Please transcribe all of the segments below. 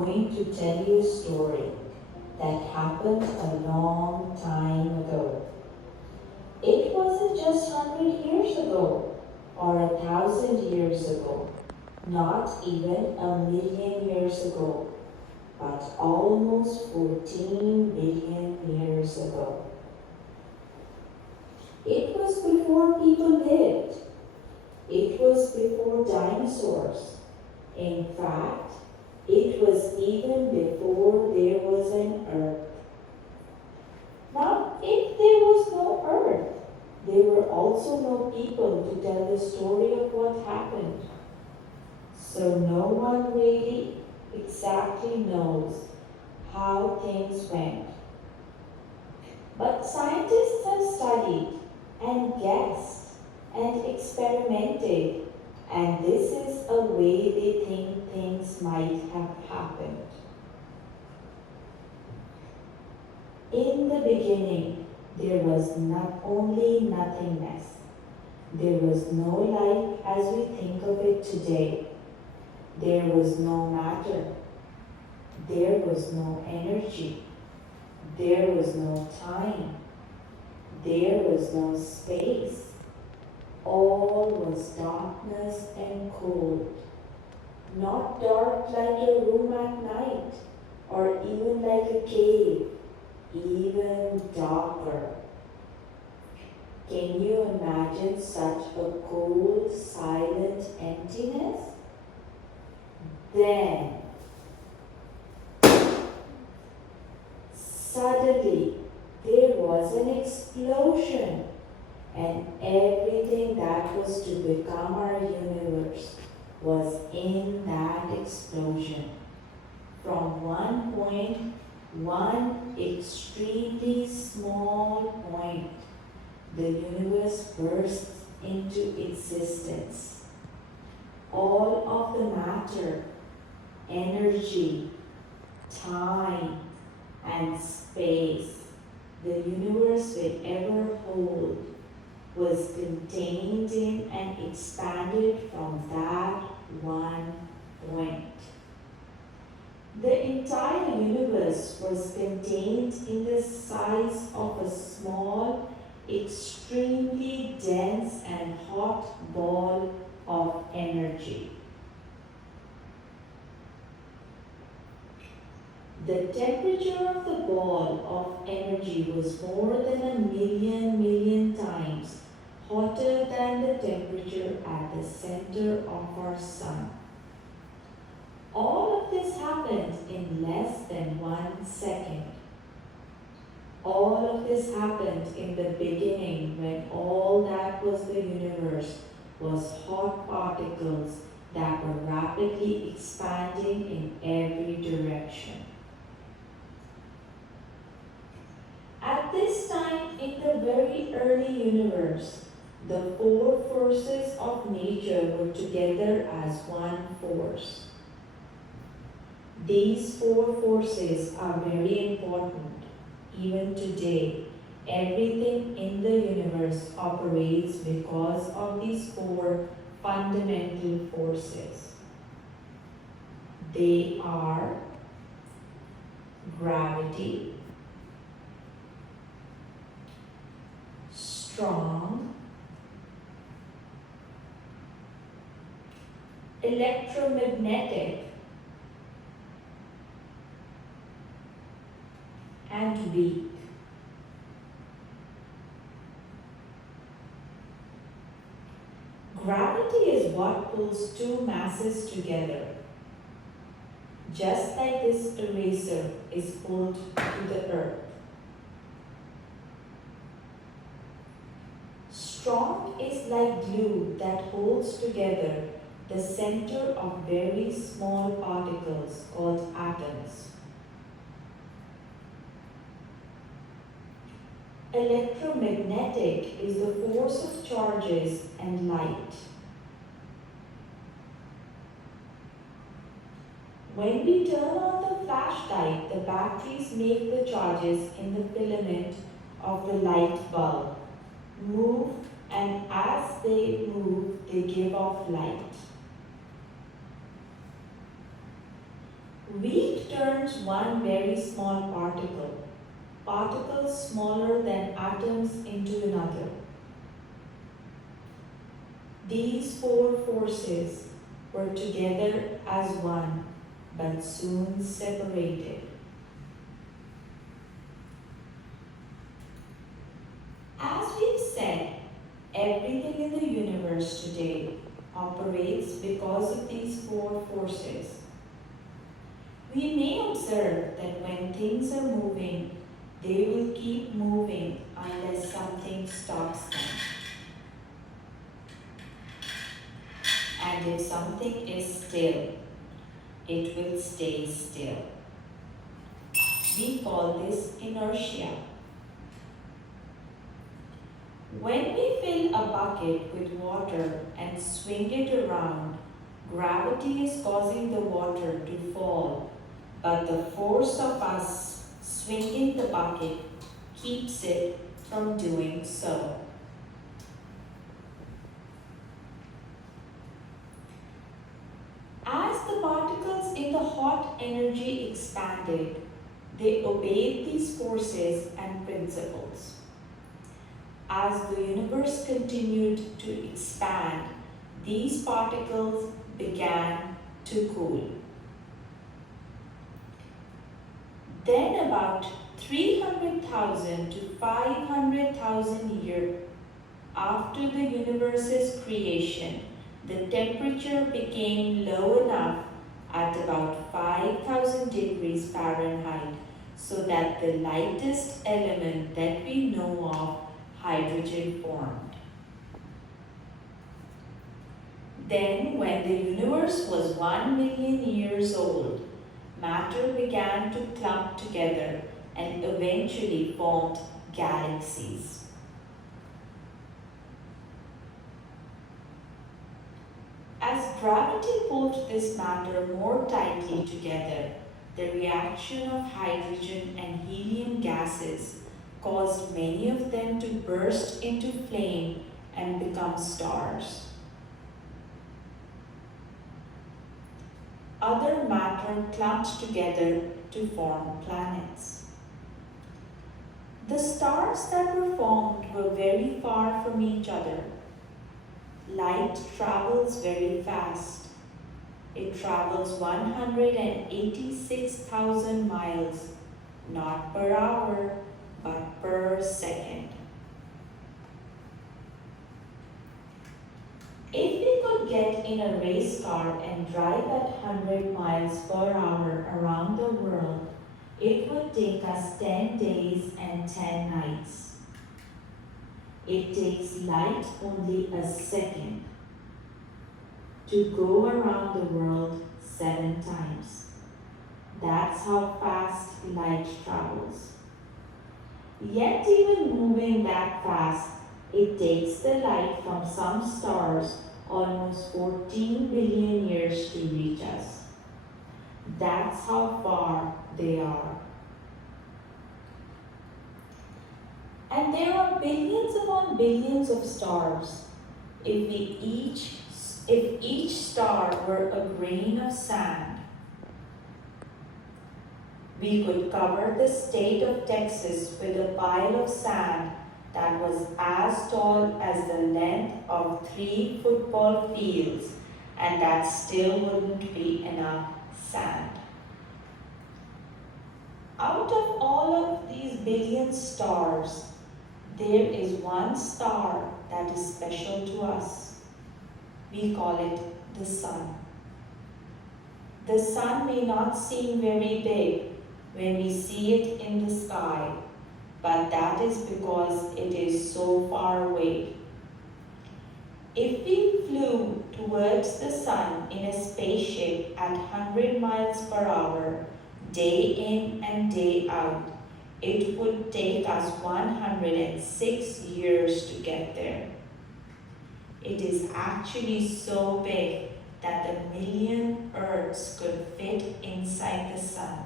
Going to tell you a story that happened a long time ago. It wasn't just 100 years ago or 1,000 years ago, not even 1,000,000 years ago, but almost 14 billion years ago. It was before people lived. It was before dinosaurs. In fact, it was even before there was an earth. Now, if there was no earth, there were also no people to tell the story of what happened. So no one really exactly knows how things went. But scientists have studied and guessed and experimented, and this is a way they think things might have happened. In the beginning, there was not only nothingness. There was no life as we think of it today. There was no matter. There was no energy. There was no time. There was no space. All was darkness and cold. Not dark like a room at night, or even like a cave, even darker. Can you imagine such a cold, silent emptiness? Then, suddenly, there was an explosion, and everything that was to become our universe was in that explosion. From one point, one extremely small point, the universe bursts into existence. All of the matter, energy, time, and space the universe will ever hold was contained in and expanded from that one point. The entire universe was contained in the size of a small, extremely dense and hot ball of energy. The temperature of the ball of energy was more than 1,000,000 times hotter than the temperature at the center of our sun. All of this happened in less than 1 second. All of this happened in the beginning when all that was the universe was hot particles that were rapidly expanding in every direction. At this time in the very early universe, the four forces of nature were together as one force. These four forces are very important. Even today, everything in the universe operates because of these four fundamental forces. They are gravity, strong, electromagnetic, and weak. Gravity is what pulls two masses together, just like this eraser is pulled to the earth. Strong is like glue that holds together the center of very small particles called atoms. Electromagnetic is the force of charges and light. When we turn on the flashlight, the batteries make the charges in the filament of the light bulb move, and as they move, they give off light. Weak turns one very small particle, particles smaller than atoms, into another. These four forces were together as one, but soon separated. As we've said, everything in the universe today operates because of these four forces. We may observe that when things are moving, they will keep moving unless something stops them. And if something is still, it will stay still. We call this inertia. When we fill a bucket with water and swing it around, gravity is causing the water to fall, but the force of us swinging the bucket keeps it from doing so. As the particles in the hot energy expanded, they obeyed these forces and principles. As the universe continued to expand, these particles began to cool. Then about 300,000 to 500,000 years after the universe's creation, the temperature became low enough at about 5,000 degrees Fahrenheit so that the lightest element that we know of, hydrogen, formed. Then, when the universe was 1 million years old, matter began to clump together and eventually formed galaxies. As gravity pulled this matter more tightly together, the reaction of hydrogen and helium gases caused many of them to burst into flame and become stars. Other matter clumped together to form planets. The stars that were formed were very far from each other. Light travels very fast. It travels 186,000 miles, not per hour, but per second. If we could get in a race car and drive at 100 miles per hour around the world, it would take us 10 days and 10 nights. It takes light only a second to go around the world 7 times. That's how fast light travels. Yet even moving that fast, it takes the light from some stars almost 14 billion years to reach us. That's how far they are. And there are billions upon billions of stars. If each star were a grain of sand, we could cover the state of Texas with a pile of sand that was as tall as the length of 3 football fields, and that still wouldn't be enough sand. Out of all of these billion stars, there is one star that is special to us. We call it the sun. The sun may not seem very big when we see it in the sky, but that is because it is so far away. If we flew towards the sun in a spaceship at 100 miles per hour, day in and day out, it would take us 106 years to get there. It is actually so big that a million Earths could fit inside the sun.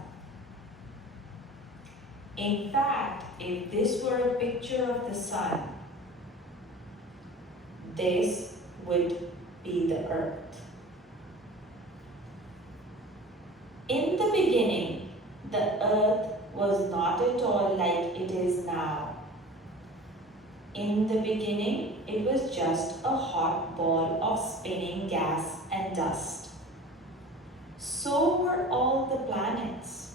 In fact, if this were a picture of the sun, this would be the Earth. In the beginning, the earth was not at all like it is now. In the beginning, it was just a hot ball of spinning gas and dust. So were all the planets.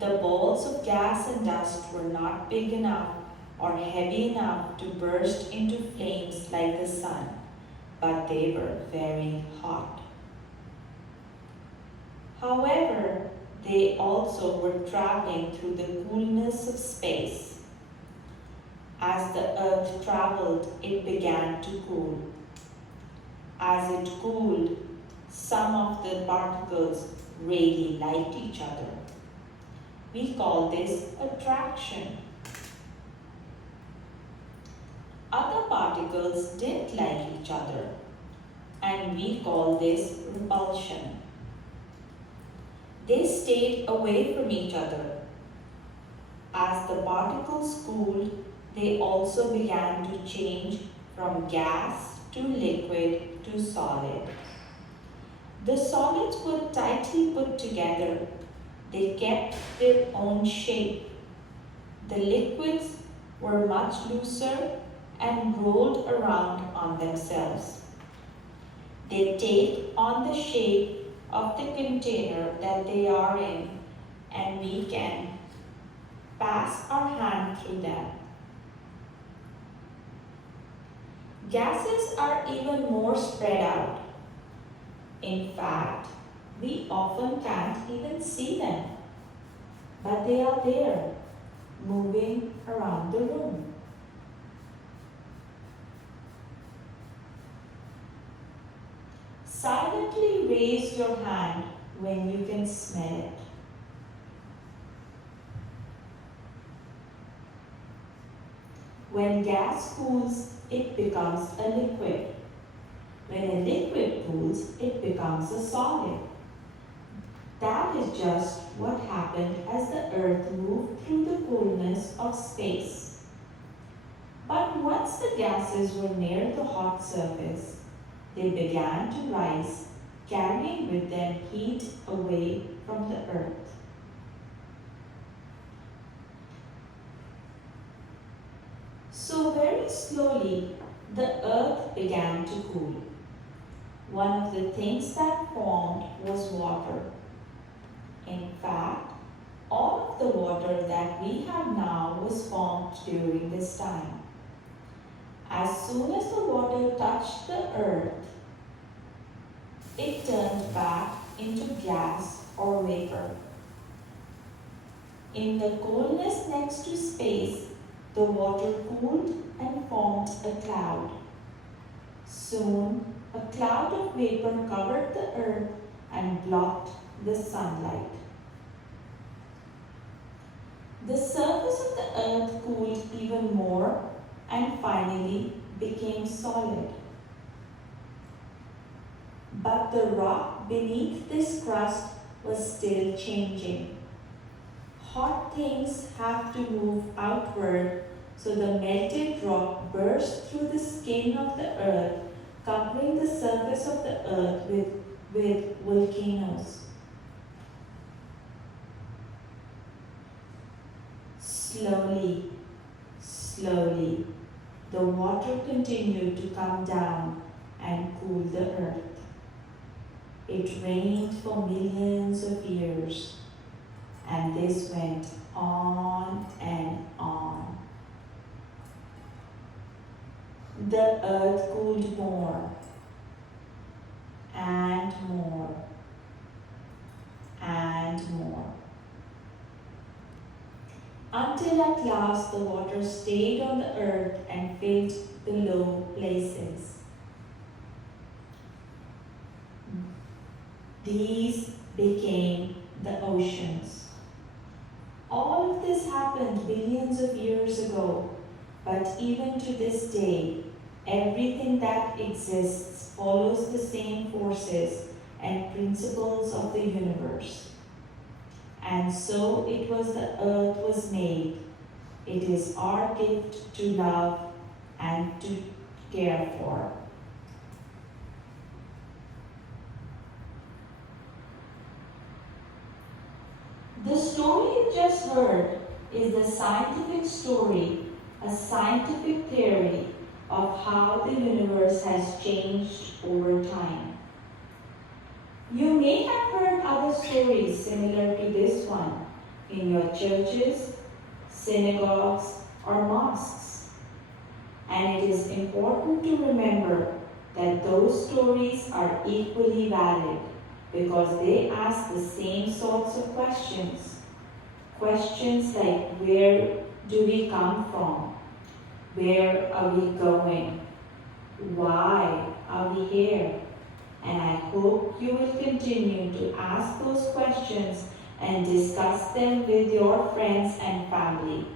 The balls of gas and dust were not big enough or heavy enough to burst into flames like the sun, but they were very hot. However, they also were traveling through the coolness of space. As the earth traveled, it began to cool. As it cooled, some of the particles really liked each other. We call this attraction. Other particles didn't like each other, and we call this repulsion. They stayed away from each other. As the particles cooled, they also began to change from gas to liquid to solid. The solids were tightly put together. They kept their own shape. The liquids were much looser and rolled around on themselves. They take on the shape of the container that they are in, and we can pass our hand through them. Gases are even more spread out. In fact, we often can't even see them, but they are there, moving around the room. Silently raise your hand when you can smell it. When gas cools, it becomes a liquid. When a liquid cools, it becomes a solid. That is just what happened as the earth moved through the coolness of space. But once the gases were near the hot surface, they began to rise, carrying with them heat away from the earth. So very slowly, the earth began to cool. One of the things that formed was water. In fact, all of the water that we have now was formed during this time. As soon as the water touched the earth, it turned back into gas or vapor. In the coolness next to space, the water cooled and formed a cloud. Soon, a cloud of vapor covered the earth and blocked the sunlight. The surface of the earth cooled even more and finally became solid. But the rock beneath this crust was still changing. Hot things have to move outward, so the melted rock burst through the skin of the earth, covering the surface of the earth with volcanoes. Slowly, slowly, the water continued to come down and cool the earth. It rained for millions of years, and this went on and on. The earth cooled more and more and more, until at last the water stayed on the earth and filled the low places. These became the oceans. All of this happened billions of years ago, but even to this day, everything that exists follows the same forces and principles of the universe. And so it was the earth was made. It is our gift to love and to care for. The story you just heard is the scientific story, a scientific theory of how the universe has changed over time. You may have heard other stories similar to this one in your churches, synagogues, or mosques. And it is important to remember that those stories are equally valid because they ask the same sorts of questions. Questions like, where do we come from? Where are we going? Why are we here? And I hope you will continue to ask those questions and discuss them with your friends and family,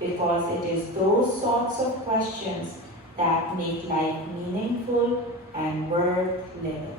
because it is those sorts of questions that make life meaningful and worth living.